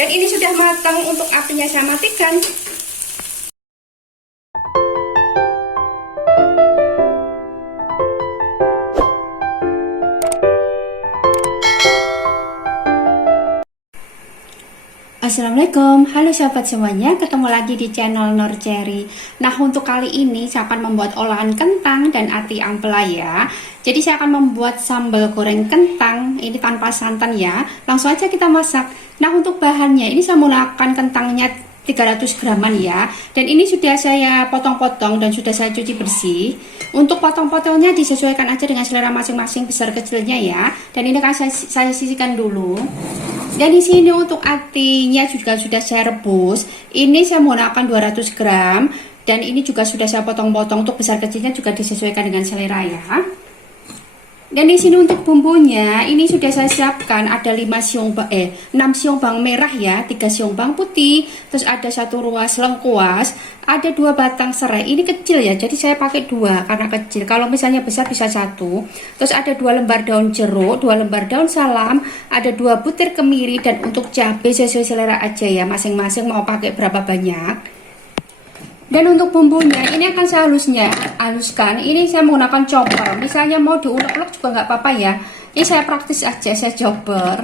Dan ini sudah matang, untuk apinya saya matikan. Assalamualaikum, halo sahabat semuanya, ketemu lagi di channel Nur Cherry. Nah, untuk kali ini saya akan membuat olahan kentang dan ati ampela ya. Jadi saya akan membuat sambal goreng kentang, ini tanpa santan ya. Langsung aja kita masak. Nah, untuk bahannya ini saya menggunakan kentangnya 300 graman ya. Dan ini sudah saya potong-potong dan sudah saya cuci bersih. Untuk potong-potongnya disesuaikan aja dengan selera masing-masing besar kecilnya ya. Dan ini akan saya sisihkan dulu. Dan di sini untuk atinya juga sudah saya rebus. Ini saya menggunakan 200 gram dan ini juga sudah saya potong-potong. Untuk besar kecilnya juga disesuaikan dengan selera ya. Dan di sini untuk bumbunya ini sudah saya siapkan, ada 6 siung bawang merah ya, 3 siung bawang putih, terus ada 1 ruas lengkuas, ada 2 batang serai. Ini kecil ya, jadi saya pakai 2 karena kecil. Kalau misalnya besar bisa 1. Terus ada 2 lembar daun jeruk, 2 lembar daun salam, ada 2 butir kemiri, dan untuk cabai sesuai selera aja ya, masing-masing mau pakai berapa banyak. Dan untuk bumbunya ini akan saya haluskan. Ini saya menggunakan chopper. Misalnya mau diulek-ulek juga nggak apa-apa ya. Ini saya praktis aja, saya chopper.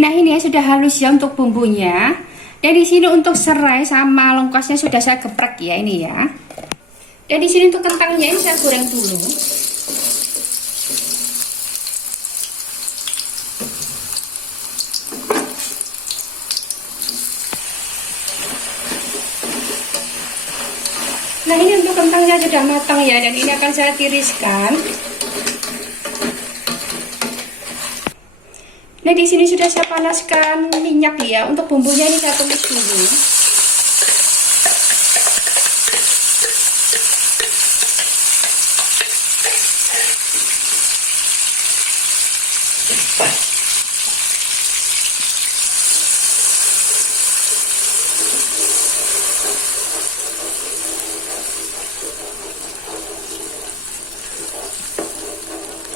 Nah, ini ya sudah halus ya untuk bumbunya. Dan di sini untuk serai sama lengkuasnya sudah saya geprek ya ini ya. Dan di sini untuk kentangnya ini saya goreng dulu. Nah, ini untuk kentangnya sudah matang ya, dan ini akan saya tiriskan. Nah, di sini sudah saya panaskan minyak ya. Untuk bumbunya ini saya tumis dulu.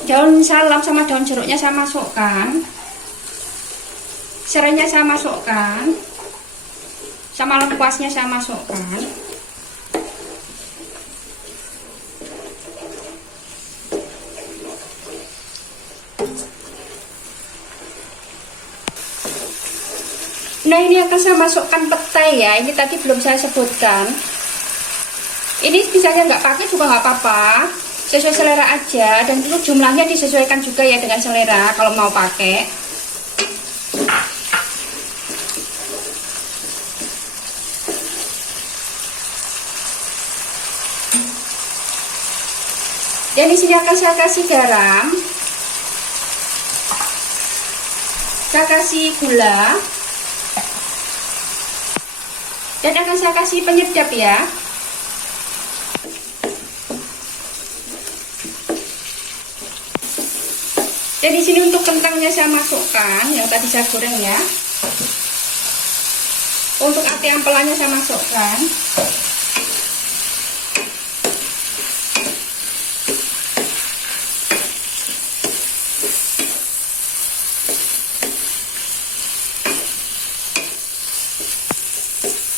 Daun salam sama daun jeruknya saya masukkan, serainya saya masukkan, sama lengkuasnya saya masukkan. Nah, ini akan saya masukkan petai ya. Ini tadi belum saya sebutkan. Ini misalnya nggak pakai juga nggak apa-apa, sesuai selera aja, dan untuk jumlahnya disesuaikan juga ya dengan selera kalau mau pakai. Dan di sini akan saya kasih garam, saya kasih gula, dan akan saya kasih penyedap ya. Dan di sini untuk kentangnya saya masukkan yang tadi saya goreng ya. Untuk ati ampelanya saya masukkan.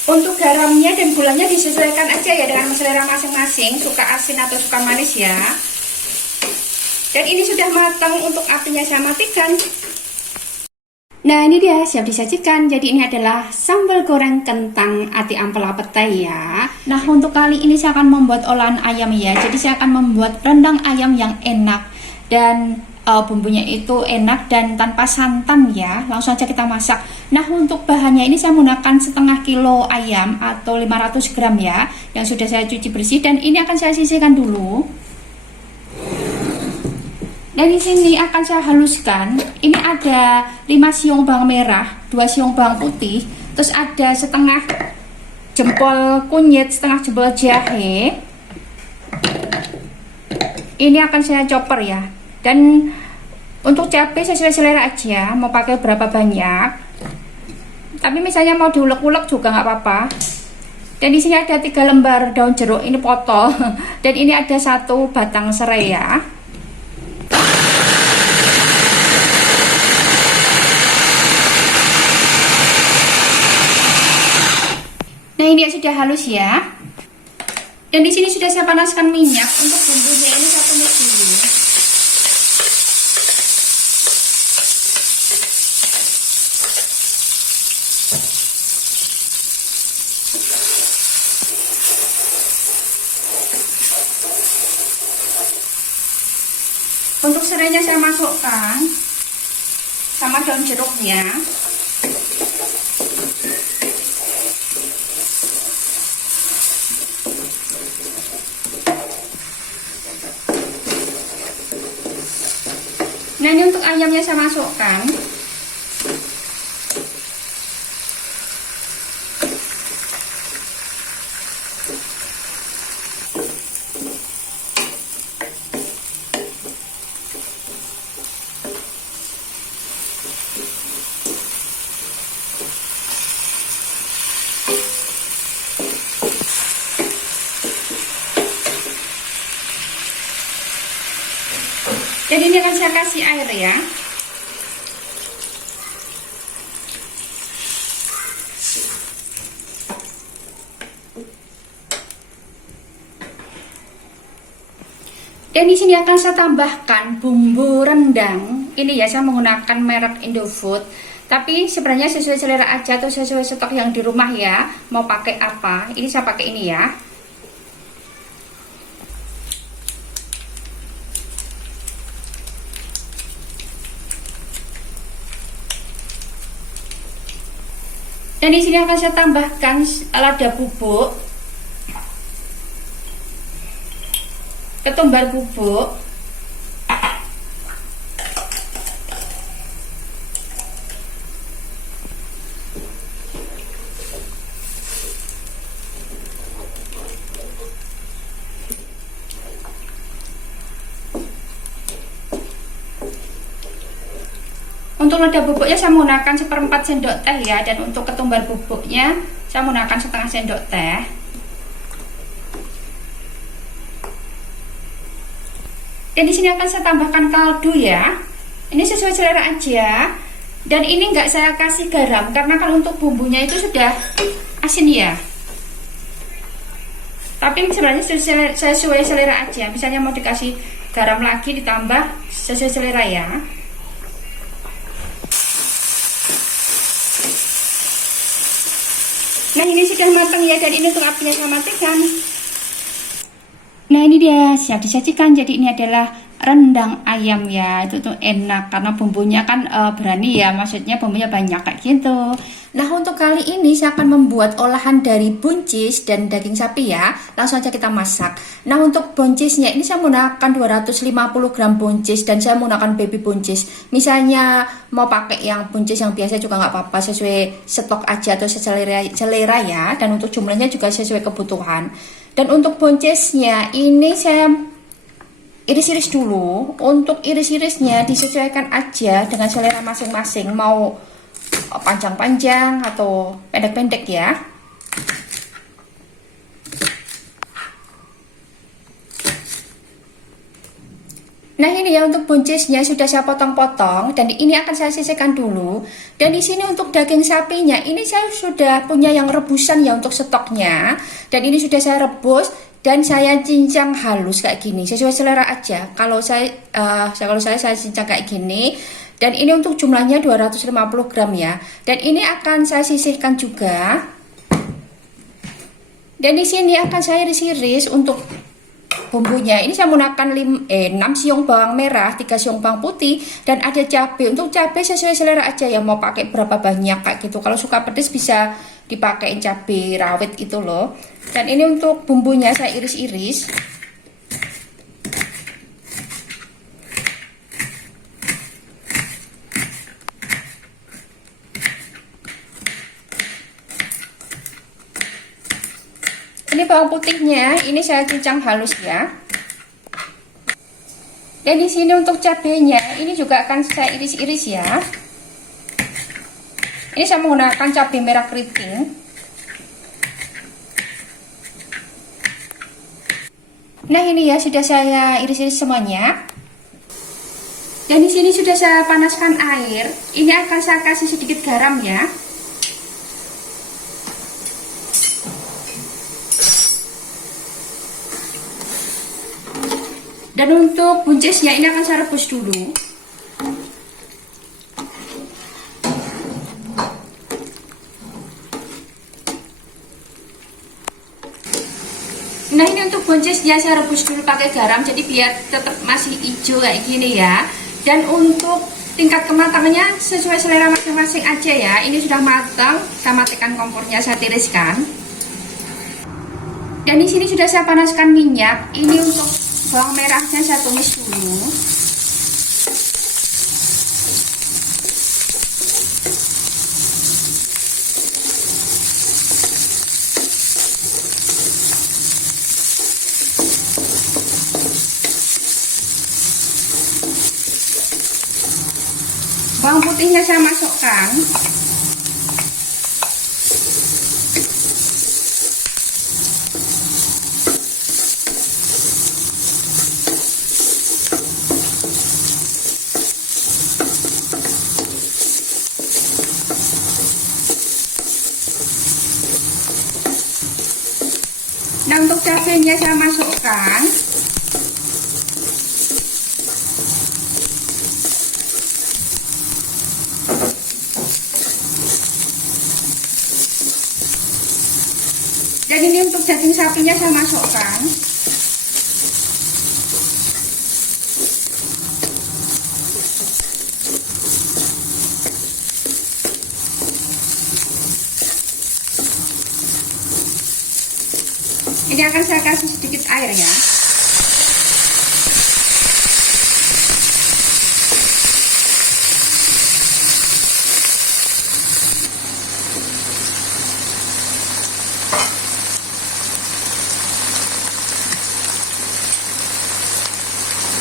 Untuk garamnya dan gulanya disesuaikan aja ya dengan selera masing-masing, suka asin atau suka manis ya. Dan ini sudah matang, untuk apinya saya matikan. Nah, ini dia siap disajikan. Jadi ini adalah sambal goreng kentang ati ampela petai ya. Nah, untuk kali ini saya akan membuat olahan ayam ya. Jadi saya akan membuat rendang ayam yang enak dan bumbunya itu enak dan tanpa santan ya. Langsung aja kita masak. Nah, untuk bahannya ini saya menggunakan setengah kilo ayam atau 500 gram ya, yang sudah saya cuci bersih, dan ini akan saya sisihkan dulu. Dan di sini akan saya haluskan. Ini ada 5 siung bawang merah, 2 siung bawang putih, terus ada setengah jempol kunyit, setengah jempol jahe. Ini akan saya chopper ya. Dan untuk cabai sesuai selera aja, mau pakai berapa banyak. Tapi misalnya mau diulek-ulek juga nggak apa-apa. Dan di sini ada 3 lembar daun jeruk, ini potong. Dan ini ada 1 batang serai ya. Nah, ini sudah halus ya. Dan di sini sudah saya panaskan minyak. Untuk bumbunya ini saya tumis dulu. Untuk serainya saya masukkan sama daun jeruknya. Nah, ini untuk ayamnya saya masukkan. Dan ini akan saya kasih air ya. Dan di sini akan saya tambahkan bumbu rendang. Ini ya, saya menggunakan merek Indofood. Tapi sebenarnya sesuai selera aja atau sesuai stok yang di rumah ya. Mau pakai apa? Ini saya pakai ini ya. Dan di sini akan saya tambahkan lada bubuk, ketumbar bubuk, untuk lada bubuknya saya menggunakan 1/4 sendok teh ya, dan untuk ketumbar bubuknya saya menggunakan 1/2 sendok teh. Dan di sini akan saya tambahkan kaldu ya. Ini sesuai selera aja. Dan ini enggak saya kasih garam karena kan untuk bumbunya itu sudah asin ya. Tapi sebenarnya sesuai selera aja. Misalnya mau dikasih garam lagi ditambah sesuai selera ya. Nah, ini sudah matang ya, dan ini untuk apinya saya matikan. Nah, ini dia siap disajikan. Jadi ini adalah rendang ayam ya. Itu tuh enak karena bumbunya kan berani ya, maksudnya bumbunya banyak kayak gitu. Nah, untuk kali ini saya akan membuat olahan dari buncis dan daging sapi ya. Langsung aja kita masak. Nah, untuk buncisnya ini saya menggunakan 250 gram buncis dan saya menggunakan baby buncis. Misalnya mau pakai yang buncis yang biasa juga nggak apa-apa, sesuai stok aja atau selera ya. Dan untuk jumlahnya juga sesuai kebutuhan. Dan untuk buncisnya ini saya iris-iris dulu. Untuk iris-irisnya disesuaikan aja dengan selera masing-masing, mau panjang-panjang atau pendek-pendek ya. Nah, ini ya untuk buncisnya sudah saya potong-potong dan ini akan saya sisihkan dulu. Dan di sini untuk daging sapinya ini saya sudah punya yang rebusan ya untuk stoknya. Dan ini sudah saya rebus dan saya cincang halus kayak gini sesuai selera aja. Kalau saya cincang kayak gini. Dan ini untuk jumlahnya 250 gram ya. Dan ini akan saya sisihkan juga. Dan di sini akan saya iris-iris untuk bumbunya. Ini saya menggunakan 6 siung bawang merah, 3 siung bawang putih, dan ada cabai. Untuk cabai sesuai selera aja ya, mau pakai berapa banyak kayak gitu. Kalau suka pedas bisa dipakai cabai rawit itu loh. Dan ini untuk bumbunya saya iris-iris. Ini bawang putihnya, ini saya cincang halus ya. Dan di sini untuk cabenya, ini juga akan saya iris-iris ya. Ini saya menggunakan cabai merah keriting. Nah ini ya sudah saya iris-iris semuanya. Dan di sini sudah saya panaskan air. Ini akan saya kasih sedikit garam ya. Dan untuk buncisnya ini akan saya rebus dulu. Nah ini untuk buncisnya saya rebus dulu pakai garam, jadi biar tetap masih hijau kayak gini ya. Dan untuk tingkat kematangannya sesuai selera masing-masing aja ya. Ini sudah matang, kita matikan kompornya, saya tiriskan. Dan di sini sudah saya panaskan minyak. Ini untuk bawang merahnya saya tumis dulu. Bawang putihnya saya masukkan. Nah untuk cabenya saya masukkan. Dan ini untuk daging sapinya saya masukkan. Ini akan saya kasih sedikit air ya.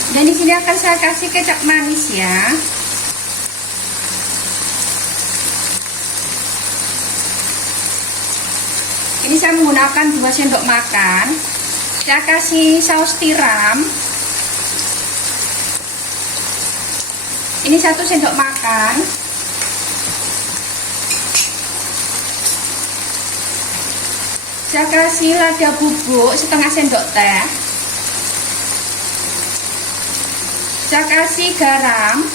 Dan di sini akan saya kasih kecap manis ya. Ini saya menggunakan 2 sendok makan. Saya kasih saus tiram. Ini 1 sendok makan. Saya kasih lada bubuk setengah sendok teh. Saya kasih garam,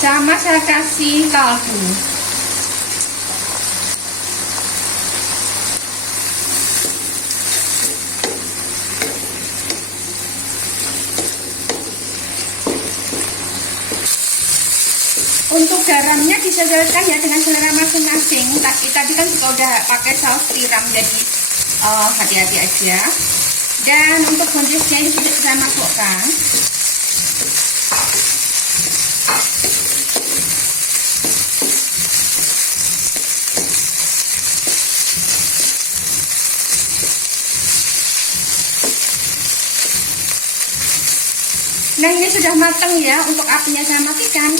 sama saya kasih kaldu. Untuk garamnya disesuaikan ya dengan selera masing-masing. Tadi kan juga udah pakai saus tiram, jadi hati-hati aja. Dan untuk buncisnya ini sudah saya masukkan. Nah ini sudah matang ya, untuk apinya saya matikan.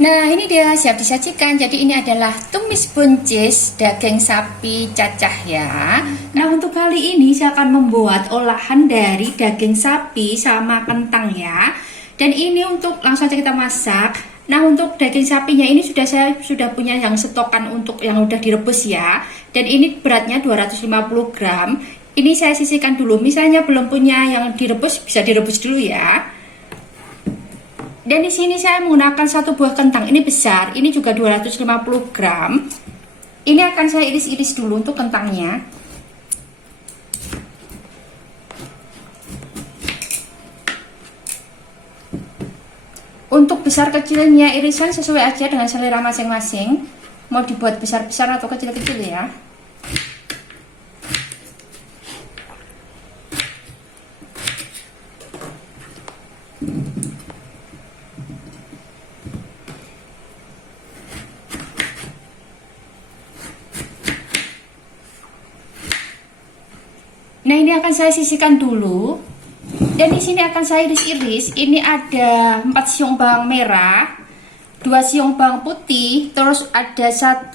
Nah ini dia siap disajikan. Jadi ini adalah tumis buncis daging sapi cacah ya. Nah untuk kali ini saya akan membuat olahan dari daging sapi sama kentang ya. Dan ini untuk langsung saja kita masak. Nah untuk daging sapinya ini saya sudah punya yang stokan untuk yang udah direbus ya. Dan ini beratnya 250 gram. Ini saya sisihkan dulu. Misalnya belum punya yang direbus, bisa direbus dulu ya. Dan di sini saya menggunakan 1 buah kentang, ini besar, ini juga 250 gram. Ini akan saya iris-iris dulu untuk kentangnya. Untuk besar kecilnya irisan sesuai aja dengan selera masing-masing. Mau dibuat besar-besar atau kecil-kecil ya. Nah ini akan saya sisihkan dulu. Dan di sini akan saya iris-iris. Ini ada 4 siung bawang merah, 2 siung bawang putih, terus ada 1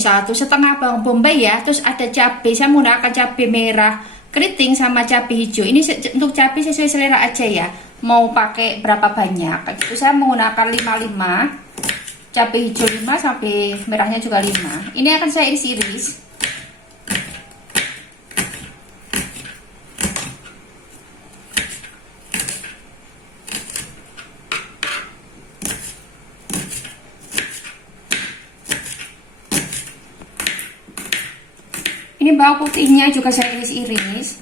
satu setengah bawang bombay ya. Terus ada cabai, saya menggunakan cabai merah keriting sama cabai hijau. Ini untuk cabai sesuai selera aja ya, mau pakai berapa banyak. Itu saya menggunakan 55, cabai hijau 5, cabai merahnya juga 5. Ini akan saya iris-iris. Ini bawang putihnya juga saya iris-iris.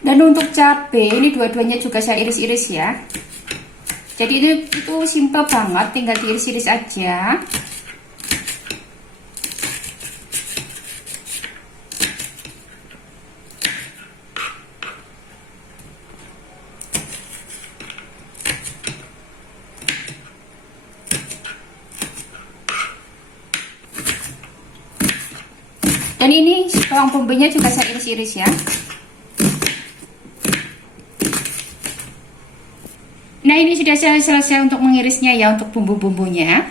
Dan untuk cabai ini dua-duanya juga saya iris-iris ya. Jadi itu simple banget, tinggal diiris-iris aja. Dan ini bawang bombaynya juga saya iris-iris ya. Nah, ini sudah saya selesai untuk mengirisnya ya, untuk bumbu-bumbunya.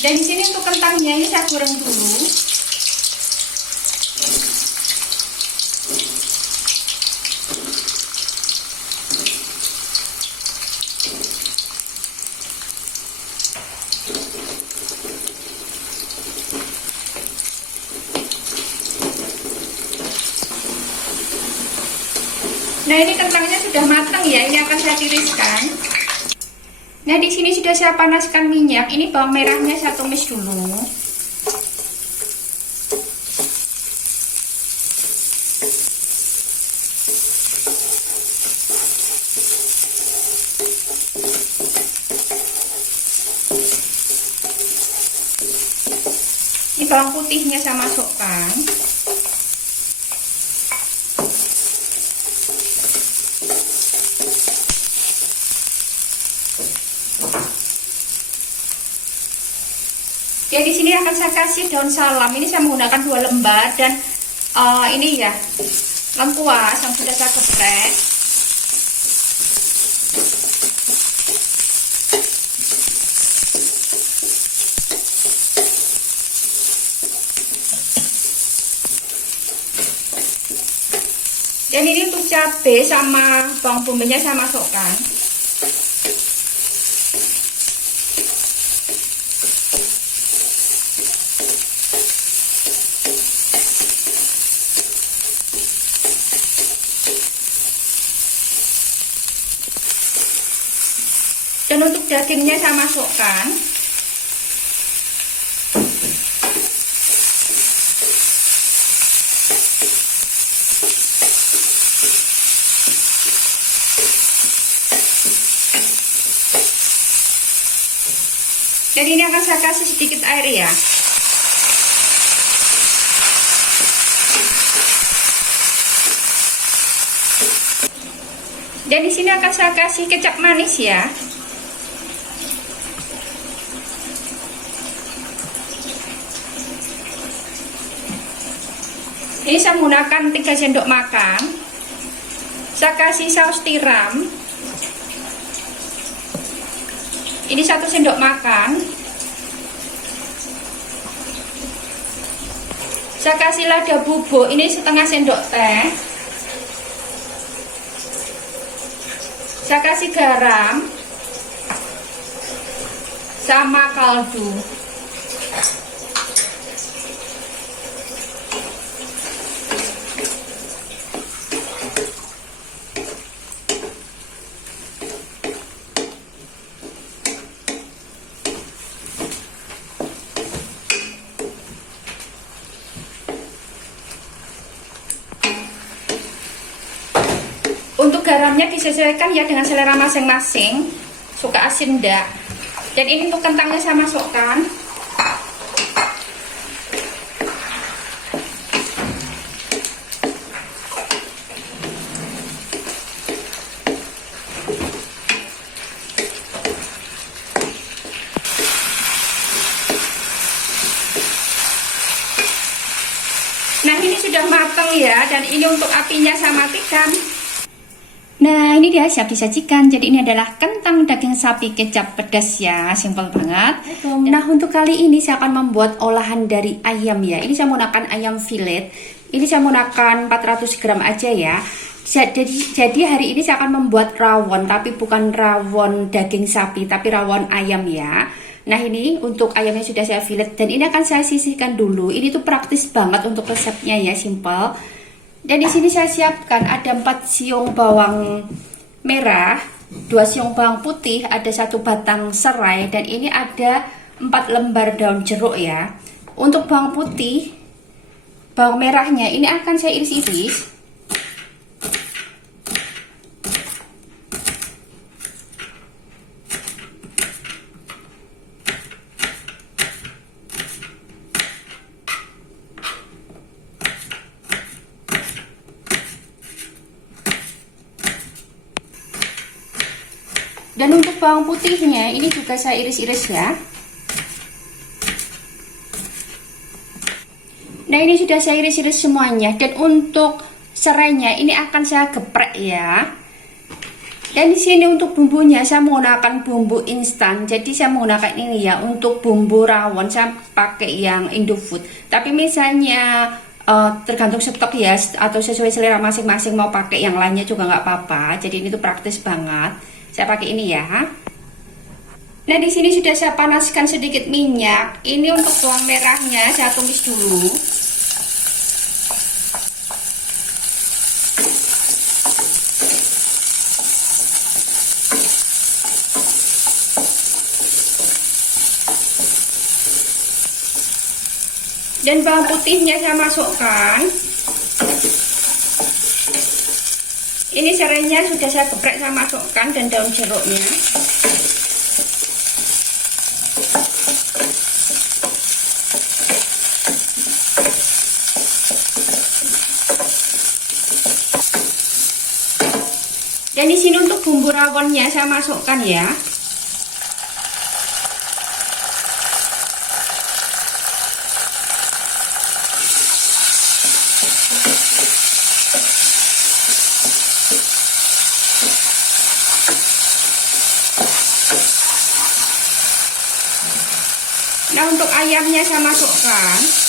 Dan di sini untuk kentangnya ini saya goreng dulu. Nah, ini kentangnya sudah matang ya, ini akan saya tiriskan. Nah, di sini sudah saya panaskan minyak. Ini bawang merahnya saya tumis dulu. Ini bawang putihnya saya masukkan. Ya, di sini akan saya kasih daun salam. Ini saya menggunakan 2 lembar dan ini ya lengkuas yang sudah saya geprek. Dan ini untuk cabai sama bawang bombay saya masukkan. Dan untuk dagingnya saya masukkan. Dan ini akan saya kasih sedikit air ya. Dan di sini akan saya kasih kecap manis ya. Ini saya menggunakan 3 sendok makan. Saya kasih saus tiram. Ini 1 sendok makan. Saya kasih lada bubuk. Ini setengah sendok teh. Saya kasih garam sama kaldu. Untuk garamnya disesuaikan ya dengan selera masing-masing, suka asin enggak. Dan ini untuk kentangnya saya masukkan. Nah, ini sudah matang ya, dan ini untuk apinya saya matikan. Nah, ini dia siap disajikan. Jadi ini adalah kentang daging sapi kecap pedas ya, simple banget. Nah, untuk kali ini saya akan membuat olahan dari ayam ya. Ini saya menggunakan ayam fillet. Ini saya menggunakan 400 gram aja ya. Jadi hari ini saya akan membuat rawon, tapi bukan rawon daging sapi, tapi rawon ayam ya. Nah, ini untuk ayamnya sudah saya fillet dan ini akan saya sisihkan dulu. Ini tuh praktis banget untuk resepnya ya, simple. Dan di sini saya siapkan ada 4 siung bawang merah, 2 siung bawang putih, ada 1 batang serai, dan ini ada 4 lembar daun jeruk ya. Untuk bawang putih, bawang merahnya ini akan saya iris-iris. Dan untuk bawang putihnya ini juga saya iris-iris ya. Nah, ini sudah saya iris-iris semuanya. Dan untuk serainya ini akan saya geprek ya. Dan di sini untuk bumbunya saya menggunakan bumbu instan. Jadi saya menggunakan ini ya untuk bumbu rawon saya pakai yang Indofood. Tapi misalnya tergantung stok ya, atau sesuai selera masing-masing mau pakai yang lainnya juga nggak apa-apa. Jadi ini tuh praktis banget. Saya pakai ini ya. Nah, di sini sudah saya panaskan sedikit minyak. Ini untuk bawang merahnya saya tumis dulu. Dan bawang putihnya saya masukkan. Ini serainya sudah saya geprek, saya masukkan, dan daun jeruknya. Dan di sini untuk bumbu rawonnya saya masukkan ya. Nah, untuk ayamnya saya masukkan.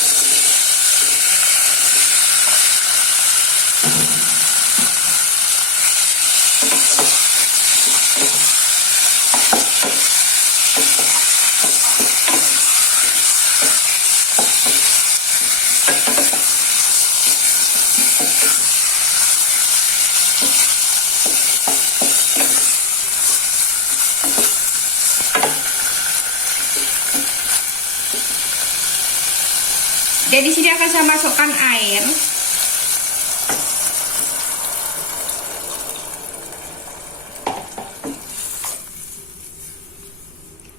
Dan di sini akan saya masukkan air.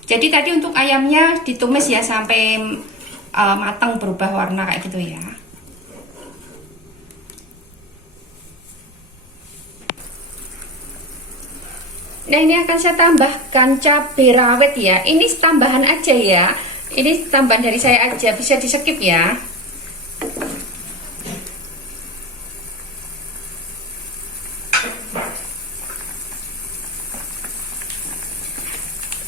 Jadi tadi untuk ayamnya ditumis ya sampai matang berubah warna kayak gitu ya. Nah, ini akan saya tambahkan cabai rawit ya. Ini tambahan aja ya. Ini tambahan dari saya aja, bisa di skip ya.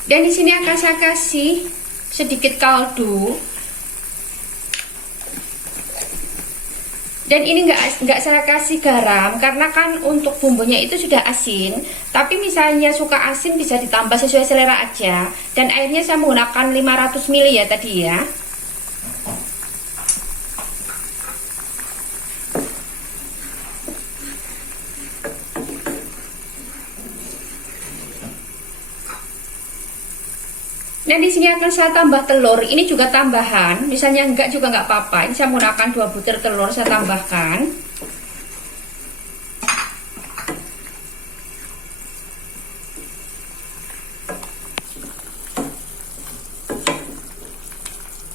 Dan di sini akan saya kasih sedikit kaldu. Dan ini nggak saya kasih garam karena kan untuk bumbunya itu sudah asin. Tapi misalnya suka asin bisa ditambah sesuai selera aja. Dan airnya saya menggunakan 500 ml ya tadi ya. Nah, di sini akan saya tambah telur. Ini juga tambahan. Misalnya enggak juga enggak apa-apa. Ini saya menggunakan 2 butir telur saya tambahkan.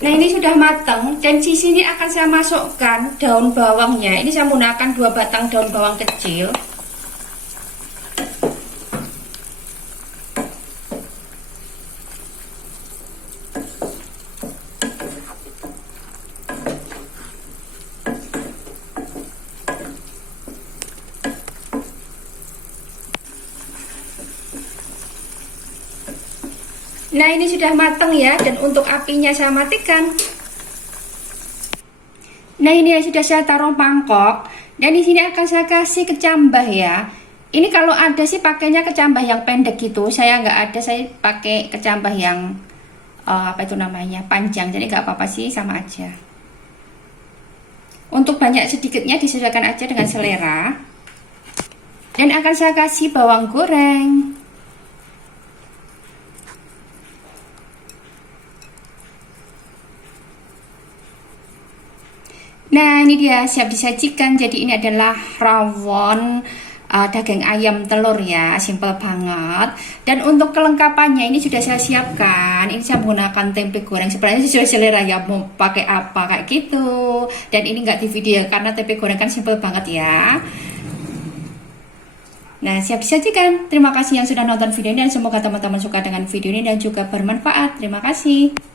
Nah, ini sudah matang dan di sini akan saya masukkan daun bawangnya. Ini saya menggunakan 2 batang daun bawang kecil. Nah, ini sudah matang ya, dan untuk apinya saya matikan. Nah, ini sudah saya taruh mangkok, dan di sini akan saya kasih kecambah ya. Ini kalau ada sih pakainya kecambah yang pendek gitu, saya nggak ada, saya pakai kecambah yang apa itu namanya, panjang, jadi nggak apa-apa sih, sama aja. Untuk banyak sedikitnya disesuaikan aja dengan selera. Dan akan saya kasih bawang goreng. Nah, ini dia siap disajikan. Jadi ini adalah rawon daging ayam telur ya, simple banget. Dan untuk kelengkapannya ini sudah saya siapkan. Ini saya menggunakan tempe goreng. Sebenarnya sesuai selera ya, mau pakai apa kayak gitu. Dan ini nggak di video karena tempe goreng kan simple banget ya. Nah, siap disajikan. Terima kasih yang sudah nonton video ini dan semoga teman-teman suka dengan video ini dan juga bermanfaat. Terima kasih.